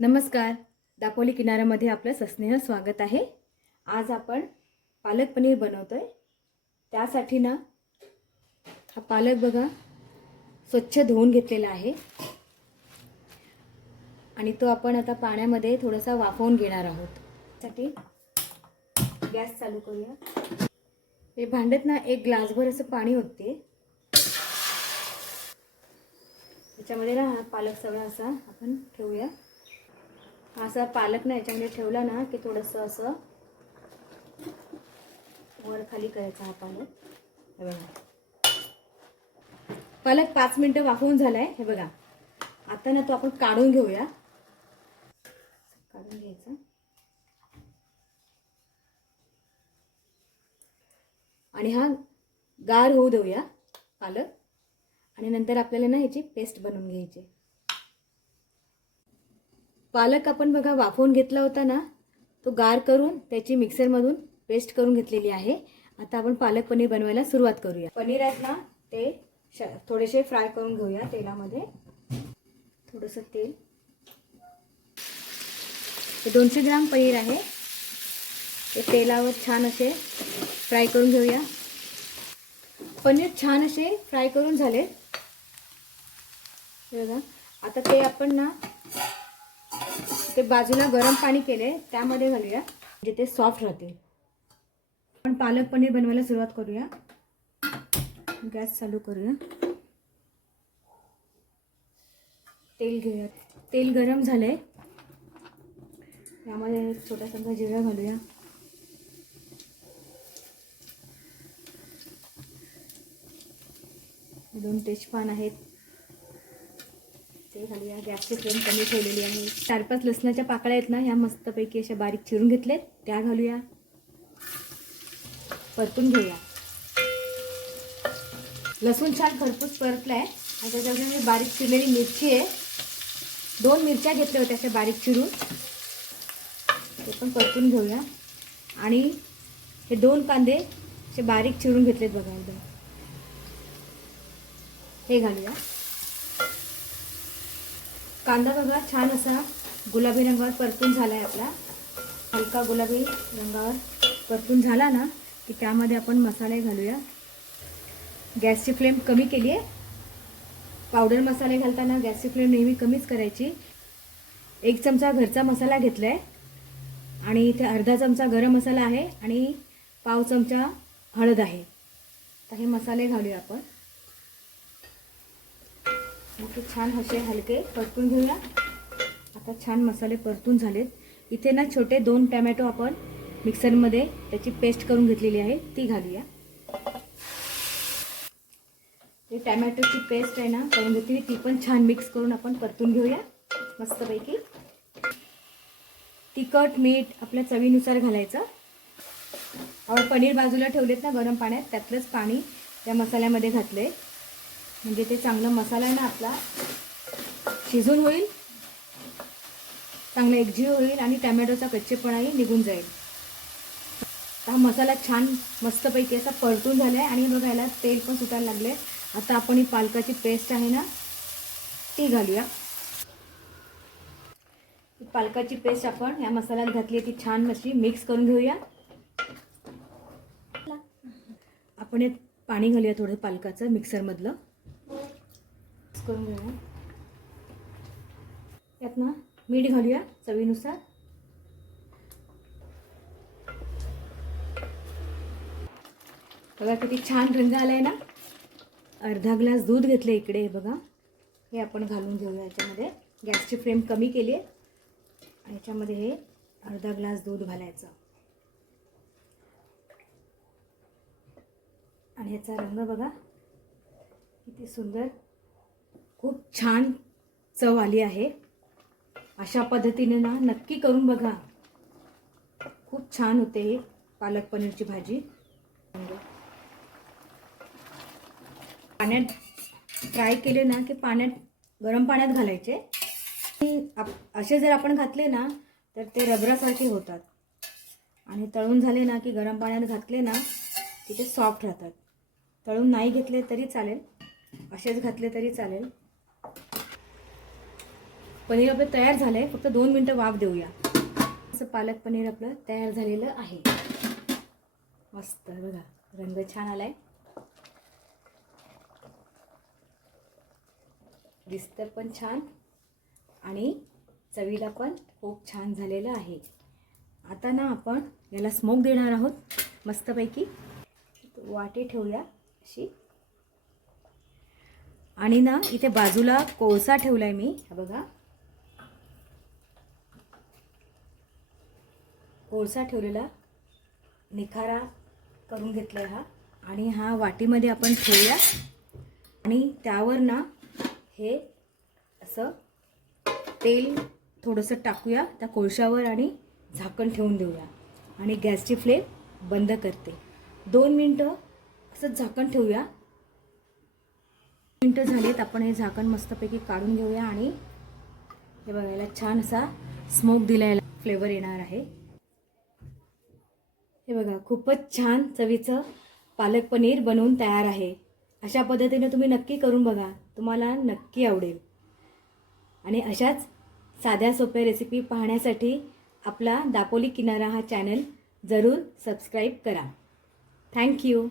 नमस्कार. दापोली किनाऱ्यामध्ये आपलं सस्नेह स्वागत आहे. आज आपण पालक पनीर बनवतोय. त्यासाठी ना हा पालक बघा स्वच्छ धुवून घेतलेला आहे. आणि तो आपण आता पाण्यामध्ये थोडासा वाफवून घेणार आहोत. त्यासाठी गॅस चालू करूया. हे भांड्यात ना एक ग्लासभर असं पाणी होते त्याच्यामध्ये ना हा पालक सगळा असा आपण ठेवूया. असा पालक ना याच्यामध्ये ठेवला ना की थोडंसं असं वर खाली करायचा हा पालक. हे बघा. पालक पाच मिनटं वाफवून झालाय. हे बघा. आता ना तो आपण काढून घेऊया. काढून घ्यायचा. आणि हा गार होऊ देऊया पालक. आणि नंतर आपल्याला ना ह्याची पेस्ट बनवून घ्यायची. पालक आपण बघा वाफवून घेतला होता ना तो गार करून त्याची मिक्सरमधून पेस्ट करून घेतलेली आहे. आता आपण पालक पनीर बनवायला सुरुवात करूया. पनीर आहेत ना ते श थोडेसे फ्राय करून घेऊया तेलामध्ये. थोडंसं तेल. हे दोनशे ग्राम पनीर आहे. ते तेलावर छान असे फ्राय करून घेऊया. पनीर छान असे फ्राय करून झाले बघा. आता ते आपण ना ते बाजूला गरम पाणी केले त्यामध्ये घालूया म्हणजे ते सॉफ्ट राहतील. आपण पालक पनीर बनवायला सुरुवात करूया. गॅस चालू करूया. तेल घेऊया. तेल गरम झालंय. यामध्ये छोटा चमचा जिरा घालूया. दोन तेजपान आहेत. ते घालूया गॅसची फ्लेम कमी ठेवलेली आहे. चार पाच लसणाच्या पाकळ्या आहेत ना ह्या मस्तपैकी अशा बारीक चिरून घेतलेत. त्या घालूया. परतून घेऊया. लसूण छान भरपूर परतलाय. आणि त्याच्यामध्ये मी बारीक चिरलेली मिरची आहे. दोन मिरच्या घेतल्या होत्या अशा बारीक चिरून. ते पण परतून घेऊया. आणि हे दोन कांदे असे बारीक चिरून घेतलेत बघा एकदम हे घालूया. कांदा बघा छान असा गुलाबी रंगावर परतून झाला आहे आपला. हलका गुलाबी रंगावर परतून झाला ना की त्यामध्ये आपण मसाले घालूया. गॅसची फ्लेम कमी केली आहे. पावडर मसाले घालताना गॅसची फ्लेम नेहमी कमीच करायची. एक चमचा घरचा मसाला घेतला आहे आणि इथे अर्धा चमचा गरम मसाला आहे आणि पाव चमचा हळद आहे. तर हे मसाले घालूया आपण. ते छान असे हलके परतून घेऊया. आता छान मसाले परतून झालेत. इथे ना छोटे दोन टॅमॅटो आपण मिक्सरमध्ये त्याची पेस्ट करून घेतलेली आहे ती घालूया. ते टॅमॅटोची पेस्ट आहे ना करून घेतली ती पण छान मिक्स करून आपण परतून घेऊया मस्तपैकी. तिखट मीठ आपल्या चवीनुसार घालायचं. आपण पनीर बाजूला ठेवलेत ना गरम पाण्यात त्यातलंच पाणी त्या मसाल्यामध्ये घातलं आहे म्हणजे ते चांगलं मसाला आहे ना आपला शिजून होईल चांगलं एकजीव होईल आणि टॅमॅटोचा कच्चेपणाही निघून जाईल. हा मसाला छान मस्तपैकी असा परतून झाला आहे आणि बघायला तेल पण सुटायला लागले आता आपण ही पालकाची पेस्ट आहे ना ती घालूया. पालकाची पेस्ट आपण या मसाल्यात घातली ती छान अशी मिक्स करून घेऊया. आपण एक पाणी घालूया थोडं पालकाचं मिक्सरमधलं. मिक्स करून घेऊया यात ना मीठ घालूया चवीनुसार. बघा किती छान रंग आलाय ना. अर्धा ग्लास दूध घेतलं इकडे हे बघा. हे आपण घालून घेऊया याच्यामध्ये. गॅसची फ्लेम कमी केली आहे. आणि याच्यामध्ये हे अर्धा ग्लास दूध घालायचं. आणि ह्याचा रंग बघा किती सुंदर. खूप छान चव आली आहे. अशा पद्धतीने ना नक्की करून बघा. खूप छान होते ही पालक पनीरची भाजी. पाण्यात फ्राय केले ना की पाण्यात गरम पाण्यात घालायचे. आप- असे जर आपण घातले ना तर ते रबरासारखे होतात. आणि तळून झाले ना की गरम पाण्यात घातले ना की ते सॉफ्ट राहतात. तळून नाही घेतले तरी चालेल. असेच घातले तरी चालेल. पनीर आपलं तयार झालं आहे फक्त दोन मिनटं वाफ देऊया. असं पालक पनीर आपलं तयार झालेलं आहे. मस्त बघा रंग छान आला आहे दिसतं पण छान आणि चवीला पण खूप छान झालेलं आहे. आता ना आपण याला स्मोक देणार आहोत मस्तपैकी. वाटे ठेवूया अशी. आणि ना इथे बाजूला कोळसा ठेवला आहे मी हा बघा. कोळसा ठेवलेला निखारा करून घेतलाय हा. आणि हा वाटीमध्ये आपण ठेवूया. आणि त्यावर ना हे असं तेल थोडंसं टाकूया. त्या कोळशावर आणि झाकण ठेवून देऊया. आणि गॅसची फ्लेम बंद करते. दोन मिनटं असं झाकण ठेवूया. मिनटं झालीत आपण हे झाकण मस्तपैकी काढून घेऊया. आणि हे बघायला छान असा स्मोक दिलायला फ्लेवर येणार आहे. हे बघा खूपच छान चवीचं पालक पनीर बनवून तयार आहे. अशा पद्धतीने तुम्ही नक्की करून बघा तुम्हाला नक्की आवडेल. आणि अशाच साध्या सोप्या रेसिपी पाहण्यासाठी आपला दापोली किनारा हा चॅनल जरूर सबस्क्राईब करा. थँक्यू